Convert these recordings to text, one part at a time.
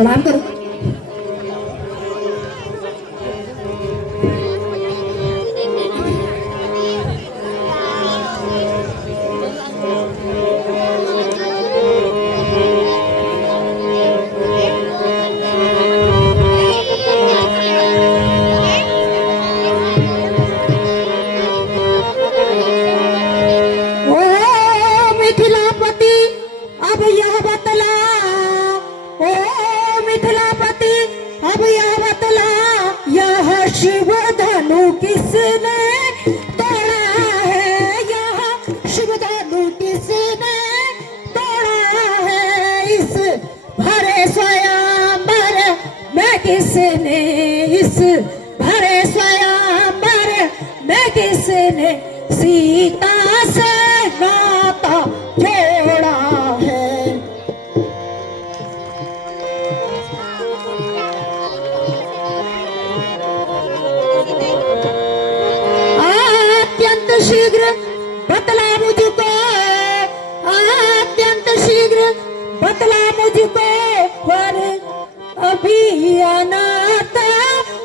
प्रणाम करो। अब यह बतला, ओ मिथिलापति, अब यह बतला, यह शिव धनु किसने तोड़ा है? यह शिव धनु किसने तोड़ा है? इस भरे स्वयंवर में किसने, इस भरे स्वयंवर में किसने सीता से नाता जोड़ा है? अत्यंत शीघ्र बतला मुझको, अत्यंत शीघ्र बतला मुझको, पर अभी अनर्थ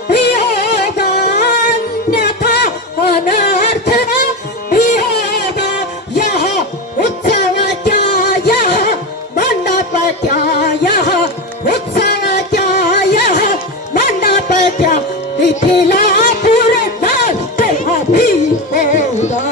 भी होगा, अन्यथा अनर्थ भी होगा। यह उत्सव क्या, यह मंडप क्या, यह उत्सव क्या, यह मंडप क्या, मिथिलापुर नष्ट अभी होगा।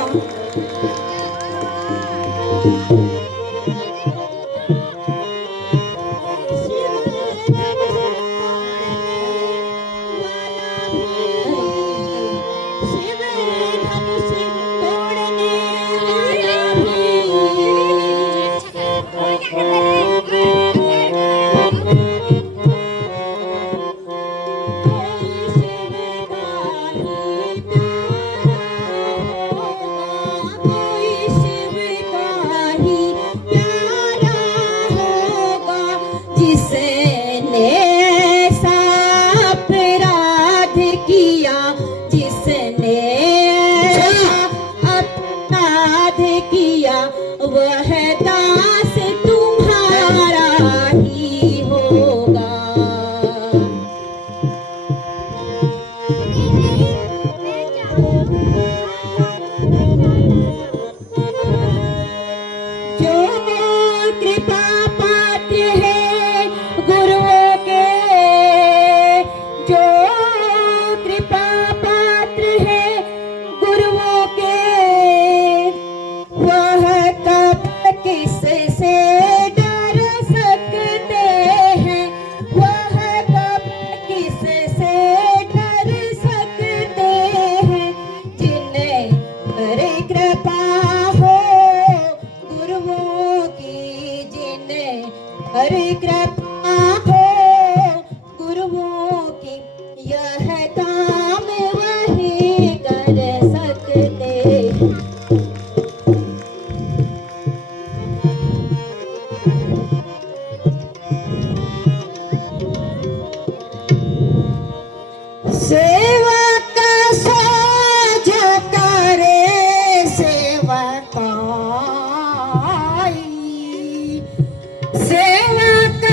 वह दास तुम्हारा ही होगा। जो कृपा पात्र है गुरुओं के, जो कृपा पात्र है गुरुओं के, वह किससे डर सकते हैं? वह कब किससे डर सकते हैं? जिन्हें हरे कृपा हो गुरुओं की, जिन्हें हरे कृपा हो गुरुओं की, यह काम वही कर सकते हैं। सेवक सो जो करे सेवकाई, सेवक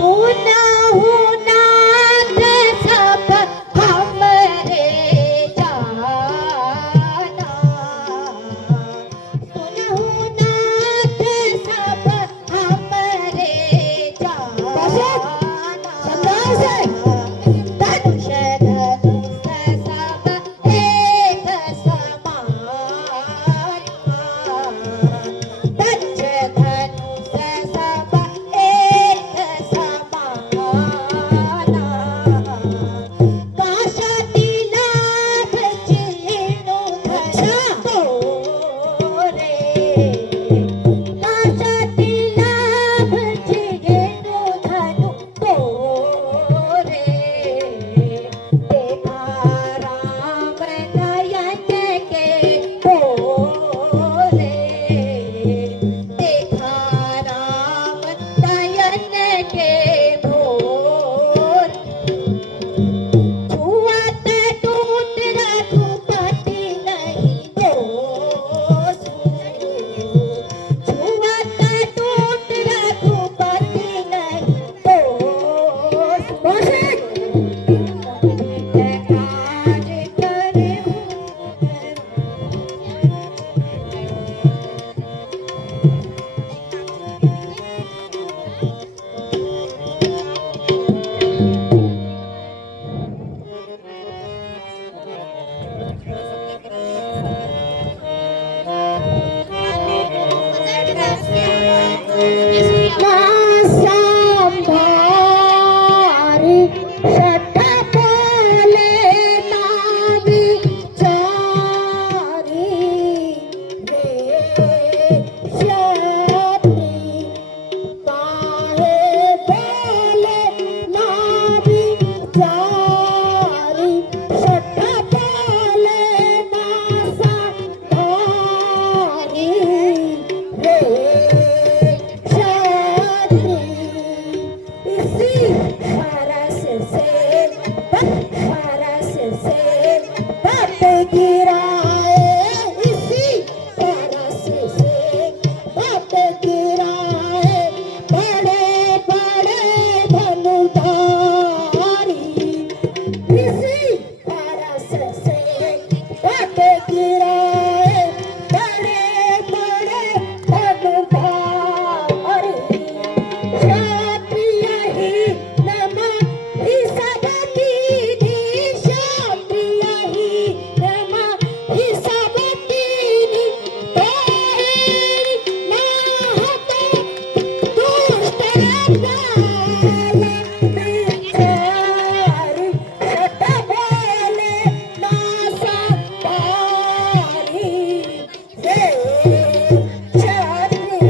ऊना ऊना सब हमरे जाना, ऊना ऊना सब हमरे जाना। धनुष धनुष सब एक समान, धनुष धनुष सब एक समान। काशाती लाभ चिन्नु धनु तोरे, काशाती लाभ चिन्नु धनु तोरे। देखा राम नयन के भोरे, देखा राम नयन के भोर। छुअत टूट रघुपति नहीं दोष, छुअत टूट रघुपति नहीं दोष। काज करे ना संभारी शठ बोले ना विचारी, रे क्षत्रि काहे बोले ना विचारी। शठ बोले ना संभारी, रे क्षत्रि। इसी फरस से बत गिराए, इसी फरस से बत गिराए। बड़े बड़े धनुधारी, इसी फरस से बत गिराए। बड़े बड़े धनुधारी। क्षत्रिय ही नमः ही सब कीनी, क्षत्रिय ही नमः ही सब कीनी। तोहि नाहत दुष्ट बाल बिचारी। शठ बोले ना संभारी, रे क्षत्रि।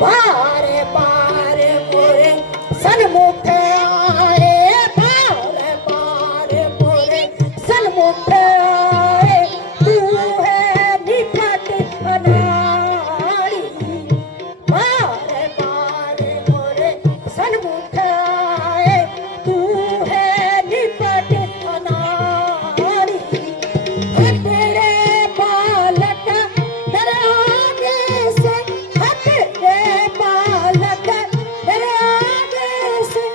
बार बार मोरे सन्मुख आए, बार बार मोरे सन्मुख आए। तू है निकट अनाड़ी, बार बार मोरे सन्मुख आए। तू है निकट अनाड़ी। हट रे बालक तेरे आगे से, हट रे बालक तेरे आगे से।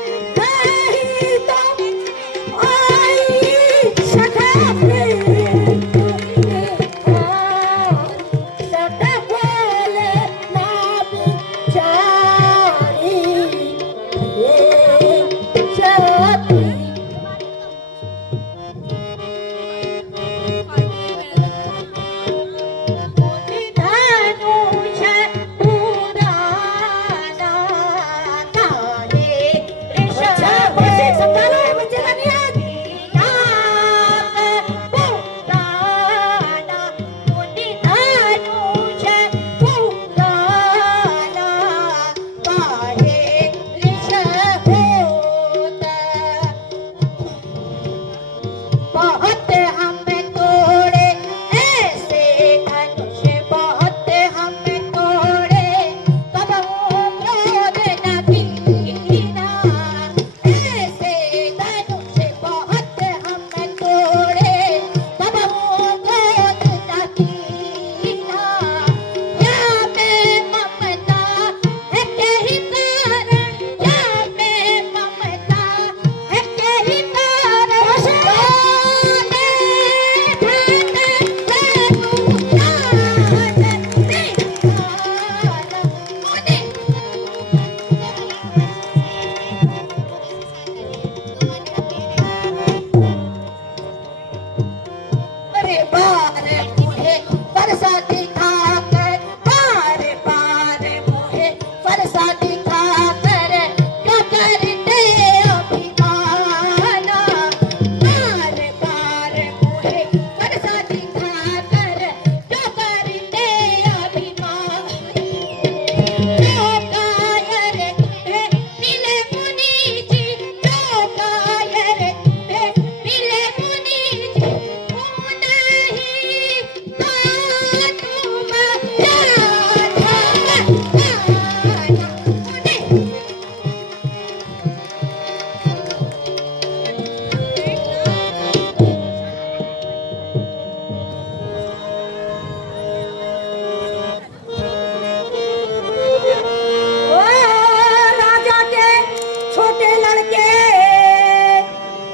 छोटे लड़के,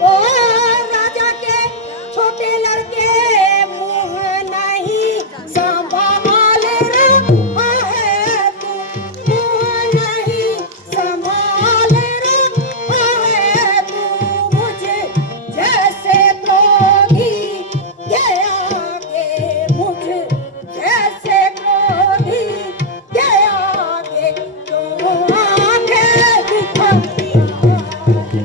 ओ राजा के छोटे लड़के, मुंह नहीं संभाल रहा है तू, मुंह नहीं संभाल रहा है तू, मुझे जैसे क्रोधी ये आगे, मुझे जैसे क्रोधी ये आगे, क्यों आंखें दिखाती है।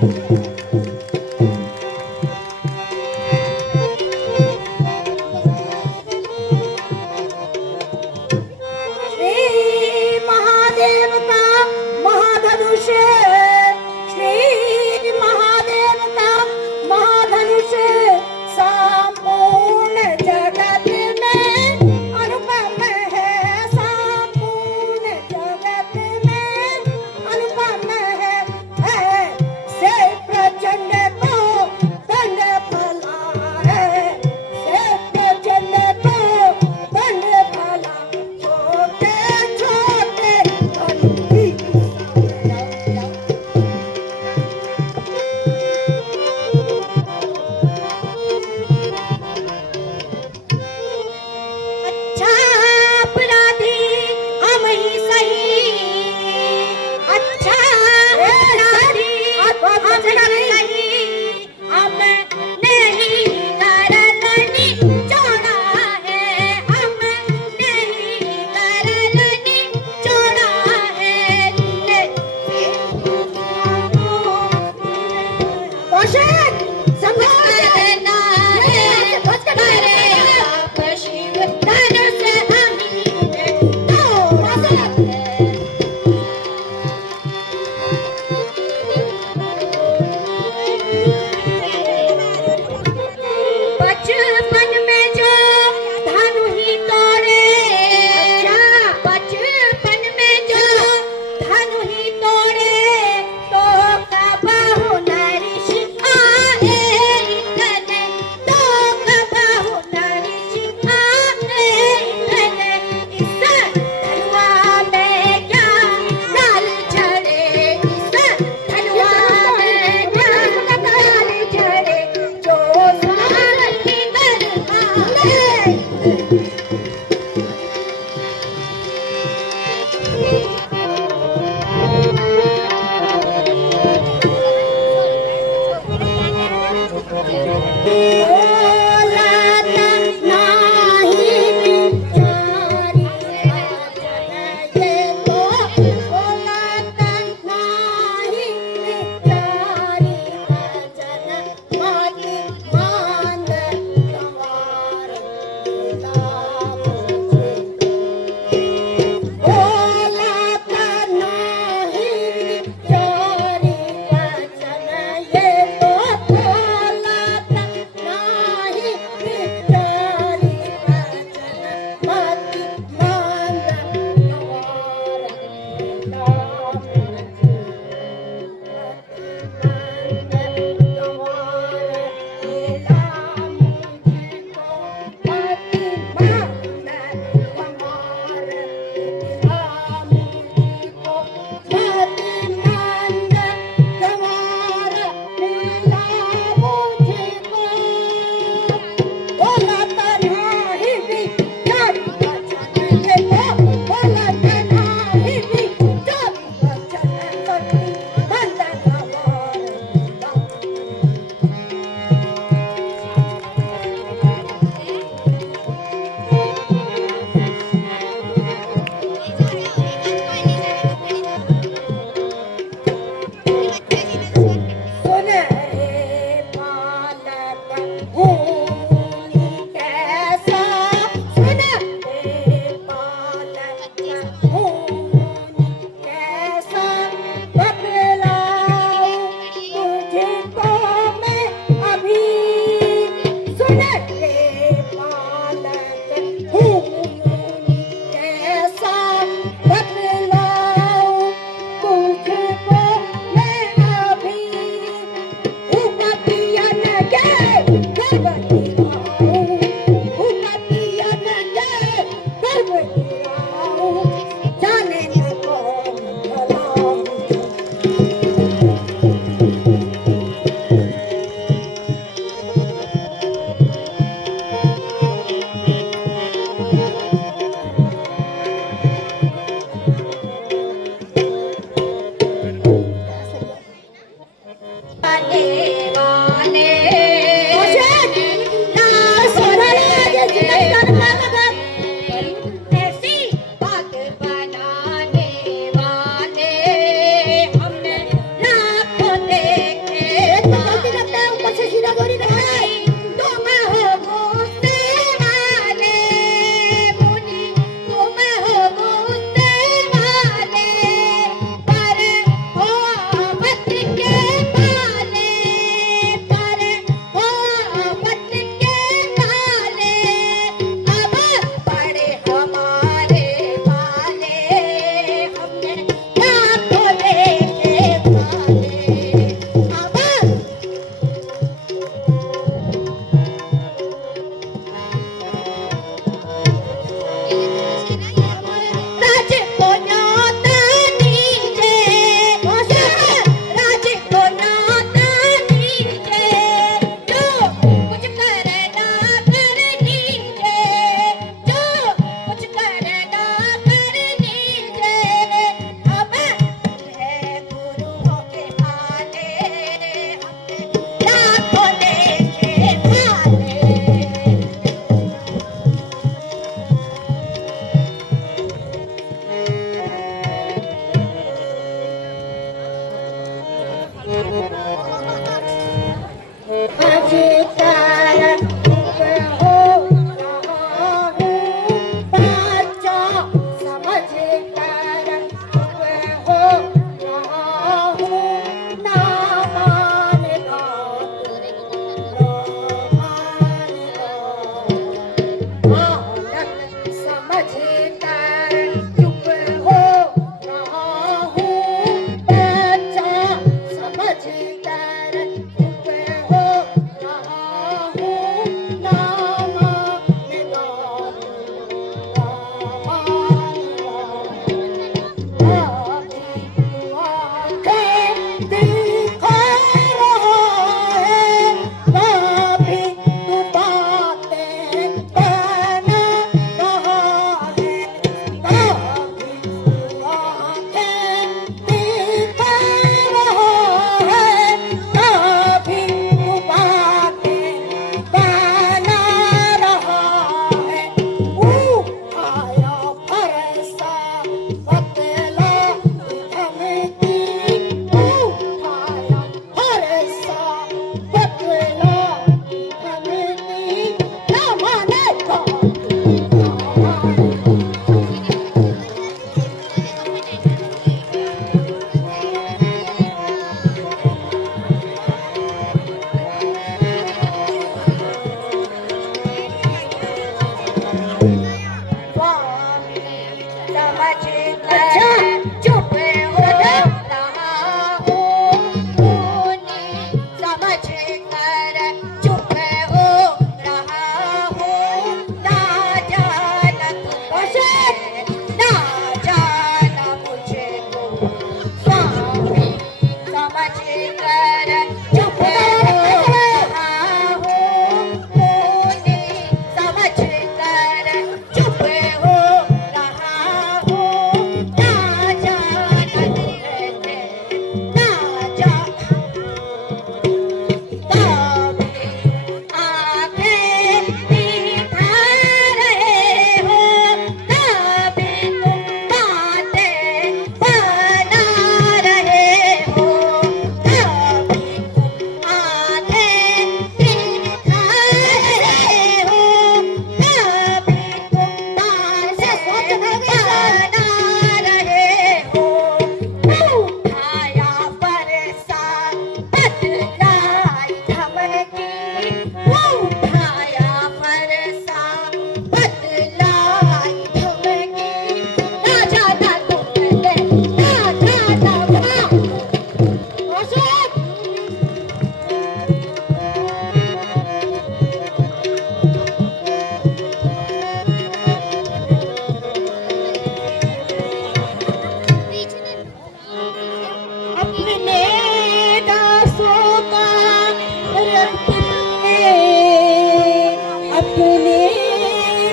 अपने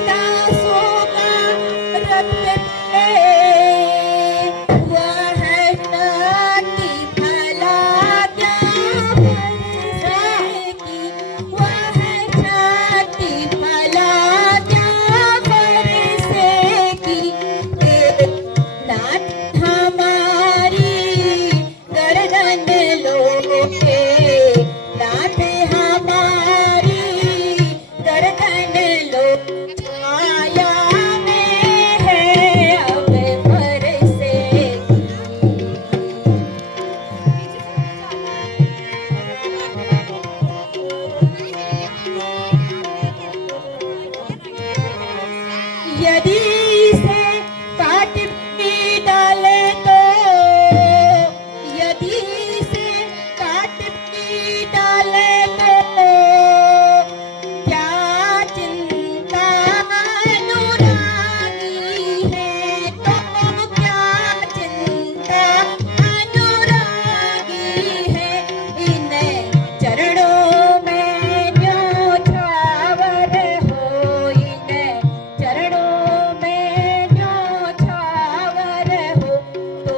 दासों का रखते वह नाती भला क्या बरसेगी वह नाती भला क्या बरसेगी नात हमारी गर्दन लोटे नात हमारी गर्दन लो आया में है अब बरसेगी यदि इसे काट भी डाले तो यदि इसे काट भी डाले तो क्या चिंता अनुरागी है तो क्या चिंता अनुरागी है इन्हें चरणों में न्योछावर हो इन्हें चरणों में न्योछावर हो तो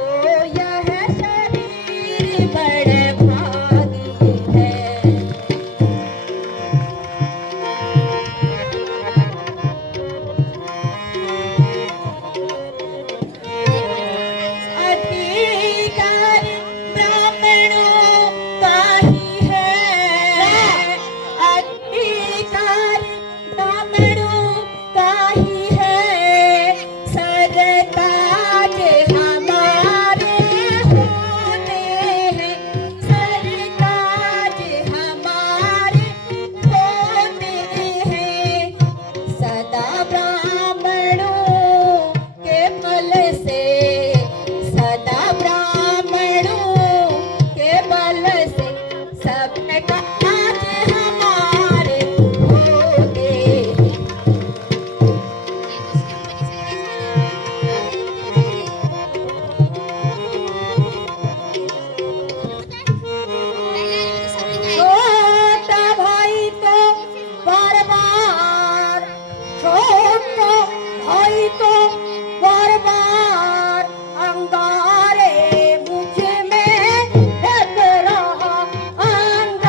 यह शरीर बड़े भागी है अधिकार ब्राह्मणों का ही है अधिकार ब्राह्मणों का ही है सरताज हमारे होते हैं सरताज हमारे होते हैं सदा ब्राह्मणों के बल से सदा ब्राह्मणों के बल से सबका आज हमारे होते हैं छोटा भाई तो बार बार छोटा भाई तो बार बार अंगारे मुझ में रख रहा अंगारे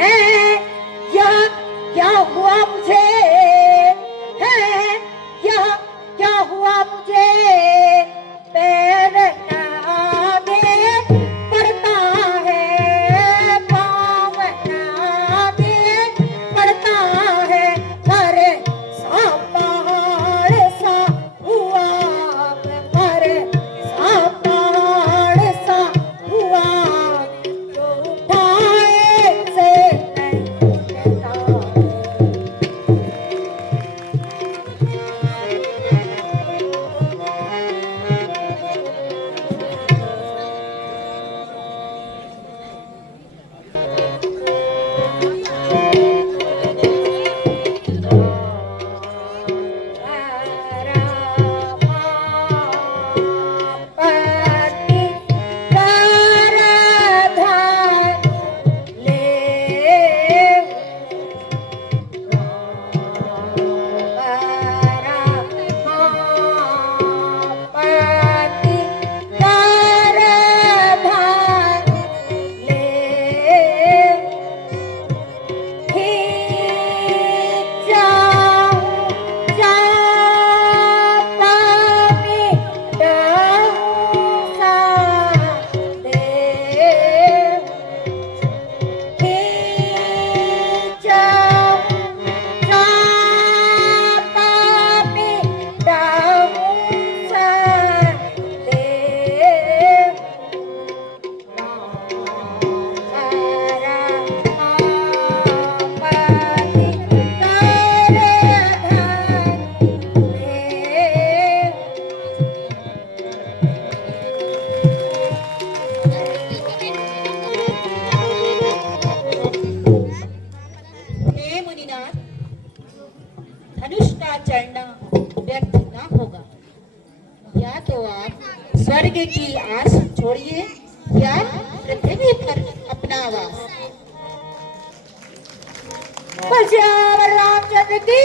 है यह क्या हुआ मुझे, है यह क्या हुआ मुझे, पैर न आगे पड़ता है, पाँव न आगे पड़ता है, मरे सा पहाड़ सा हुआ, मरे सा पहाड़ सा हुआ, जो उठाए से नहीं कहता है। हे मुनिनाथ, धनुष का चढ़ना व्यर्थ ना होगा। या तो आप स्वर्ग की आस छोड़िए या पृथ्वी पर अपना वास। परशुराम रामचंद्र की